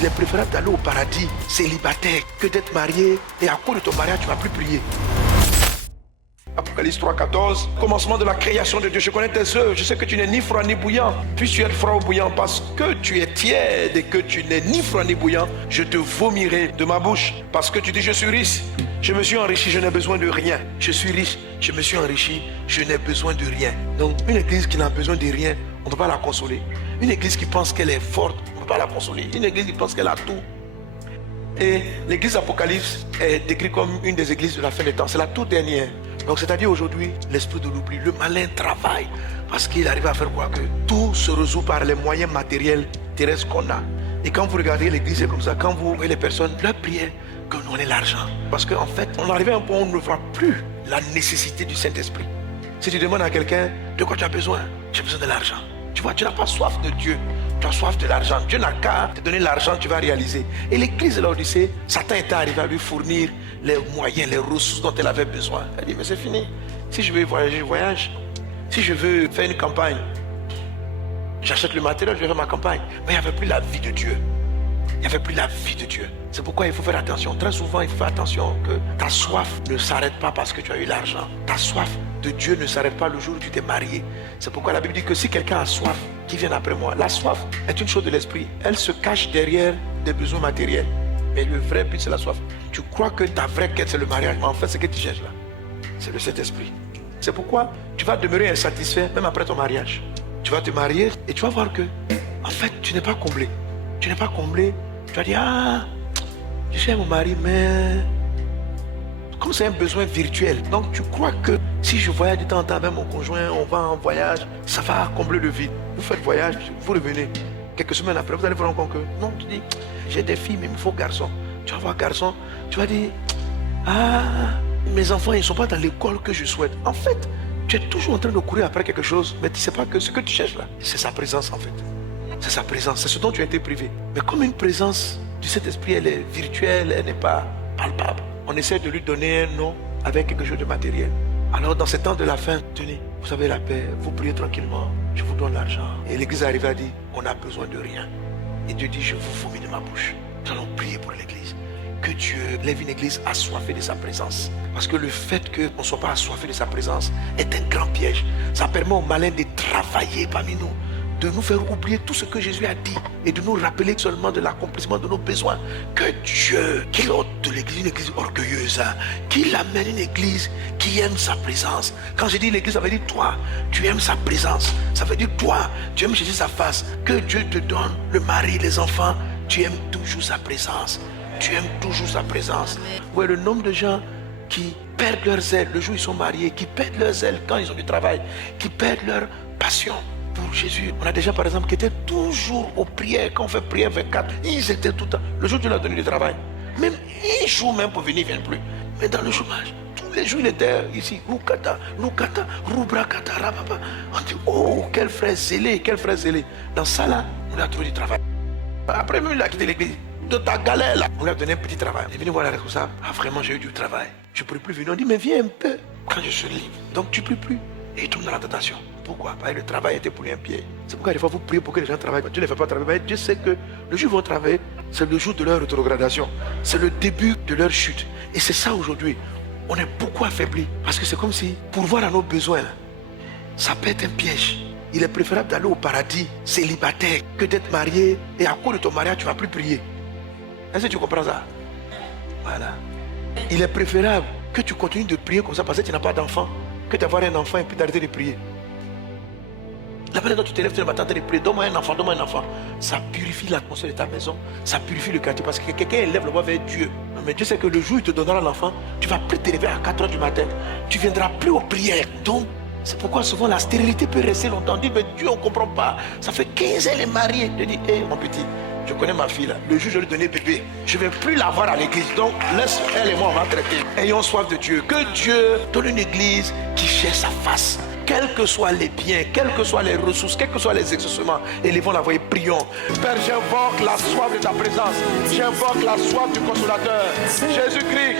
Il est préférable d'aller au paradis célibataire que d'être marié et à cause de ton mariage, tu ne vas plus prier. Apocalypse 3,14, commencement de la création de Dieu. Je connais tes œuvres, je sais que tu n'es ni froid ni bouillant. Puis-tu être froid ou bouillant parce que tu es tiède et que tu n'es ni froid ni bouillant, je te vomirai de ma bouche. Parce que tu dis je suis riche, je me suis enrichi, je n'ai besoin de rien. Je suis riche, je me suis enrichi, je n'ai besoin de rien. Donc une église qui n'a besoin de rien, on ne peut pas la consoler. Une église qui pense qu'elle est forte, on ne peut pas la consoler. Une église qui pense qu'elle a tout. Et l'église Apocalypse est décrite comme une des églises de la fin des temps. C'est la toute dernière. Donc c'est-à-dire aujourd'hui, l'esprit de l'oubli, le malin travaille parce qu'il arrive à faire quoi? Que tout se résout par les moyens matériels terrestres qu'on a. Et quand vous regardez l'église, c'est comme ça. Quand vous voyez les personnes, leur prière, que nous on ait l'argent. Parce qu'en fait, on arrive à un point où on ne voit plus la nécessité du Saint-Esprit. Si tu demandes à quelqu'un, de quoi tu as besoin? J'ai besoin de l'argent. Tu vois, tu n'as pas soif de Dieu. Tu as soif de l'argent. Dieu n'a qu'à te donner l'argent, tu vas réaliser. Et l'église de l'Odyssée, Satan était arrivé à lui fournir les moyens, les ressources dont elle avait besoin. Elle dit, mais c'est fini. Si je veux voyager, je voyage. Si je veux faire une campagne, j'achète le matériel, je vais faire ma campagne. Mais il n'y avait plus la vie de Dieu. Il n'y avait plus la vie de Dieu. C'est pourquoi il faut faire attention. Très souvent, il faut faire attention que ta soif ne s'arrête pas parce que tu as eu l'argent. Ta soif de Dieu ne s'arrête pas le jour où tu t'es marié. C'est pourquoi la Bible dit que si quelqu'un a soif, qu'il vienne après moi. La soif est une chose de l'esprit. Elle se cache derrière des besoins matériels. Mais le vrai but, c'est la soif. Tu crois que ta vraie quête, c'est le mariage. Mais en fait, ce que tu cherches là, c'est le Saint-Esprit. C'est pourquoi tu vas demeurer insatisfait même après ton mariage. Tu vas te marier et tu vas voir que, en fait, tu n'es pas comblé. Tu n'es pas comblé. Tu vas dire, ah, je cherche mon mari, mais comme c'est un besoin virtuel. Donc tu crois que si je voyage de temps en temps avec mon conjoint, on va en voyage, ça va combler le vide. Vous faites voyage, vous revenez. Quelques semaines après, vous allez vous rendre compte que, non, tu dis, j'ai des filles, mais il me faut garçon. Tu vas voir garçon, tu vas dire, ah, mes enfants, ils ne sont pas dans l'école que je souhaite. En fait, tu es toujours en train de courir après quelque chose, mais tu ne sais pas que ce que tu cherches là, c'est sa présence en fait. C'est sa présence, c'est ce dont tu as été privé. Mais comme une présence du Saint-Esprit, elle est virtuelle, elle n'est pas palpable. On essaie de lui donner un nom avec quelque chose de matériel. Alors dans ces temps de la fin, tenez, vous avez la paix, vous priez tranquillement, je vous donne l'argent. Et l'église arrive à dire, on n'a besoin de rien. Et Dieu dit, je vous vomis de ma bouche. Nous allons prier pour l'église. Que Dieu lève une église assoiffée de sa présence. Parce que le fait qu'on ne soit pas assoiffé de sa présence est un grand piège. Ça permet aux malins de travailler parmi nous, de nous faire oublier tout ce que Jésus a dit et de nous rappeler seulement de l'accomplissement de nos besoins. Que Dieu, qu'il ôte de l'église une église orgueilleuse, qu'il amène une église qui aime sa présence. Quand je dis l'église, ça veut dire toi, tu aimes sa présence. Ça veut dire toi, tu aimes chercher sa face. Que Dieu te donne le mari, les enfants, tu aimes toujours sa présence. Tu aimes toujours sa présence. Ouais, le nombre de gens qui perdent leur zèle le jour où ils sont mariés, qui perdent leur zèle quand ils ont du travail, qui perdent leur passion pour Jésus. On a des gens par exemple qui étaient toujours aux prières. Quand on fait prière 24, ils étaient tout le temps. Le jour où tu leur as donné du travail, même un jour même pour venir, ils ne viennent plus. Mais dans le chômage, tous les jours il était ici. Rukata, Rukata, Rubrakata, Rababa. On dit, oh, quel frère zélé, quel frère zélé. Dans ça là, on lui a trouvé du travail. Après même il a quitté l'église. De ta galère là, on lui a donné un petit travail. Il est venu voir la responsable. Ah vraiment j'ai eu du travail. Je ne pourrais plus venir. On dit mais viens un peu quand je suis libre. Donc tu ne peux plus. Et il tombe dans la tentation. Pourquoi? Parce que le travail était pour lui un pied. C'est pourquoi des fois vous priez pour que les gens travaillent. Dieu ne les fait pas travailler. Dieu sait que le jour où ils vont travailler, c'est le jour de leur rétrogradation. C'est le début de leur chute. Et c'est ça aujourd'hui. On est beaucoup affaibli. Parce que c'est comme si pourvoir à nos besoins, ça peut être un piège. Il est préférable d'aller au paradis célibataire que d'être marié et à cause de ton mariage, tu ne vas plus prier. Est-ce que tu comprends ça? Voilà. Il est préférable que tu continues de prier comme ça parce que tu n'as pas d'enfant que d'avoir un enfant et puis d'arrêter de prier. La manière dont tu te lèves le matin de prier, donne-moi un enfant, donne-moi un enfant. Ça purifie l'atmosphère de ta maison, ça purifie le quartier parce que quelqu'un élève le voix vers Dieu. Mais Dieu sait que le jour où il te donnera l'enfant, tu ne vas plus te lever à 4 h du matin. Tu ne viendras plus aux prières. Donc, c'est pourquoi souvent la stérilité peut rester longtemps. On dit, mais Dieu, on ne comprend pas. Ça fait 15 ans, elle est mariée. Je dis, hé, mon petit, je connais ma fille là. Le jour où je lui donner bébé, je ne vais plus la voir à l'église. Donc, laisse elle et moi, on va traiter. Ayons soif de Dieu. Que Dieu donne une église qui cherche sa face. Quels que soient les biens, quelles que soient les ressources, quels que soient les exaucements, élevons la voix et prions. Père, j'invoque la soif de ta présence. J'invoque la soif du Consolateur. Jésus-Christ.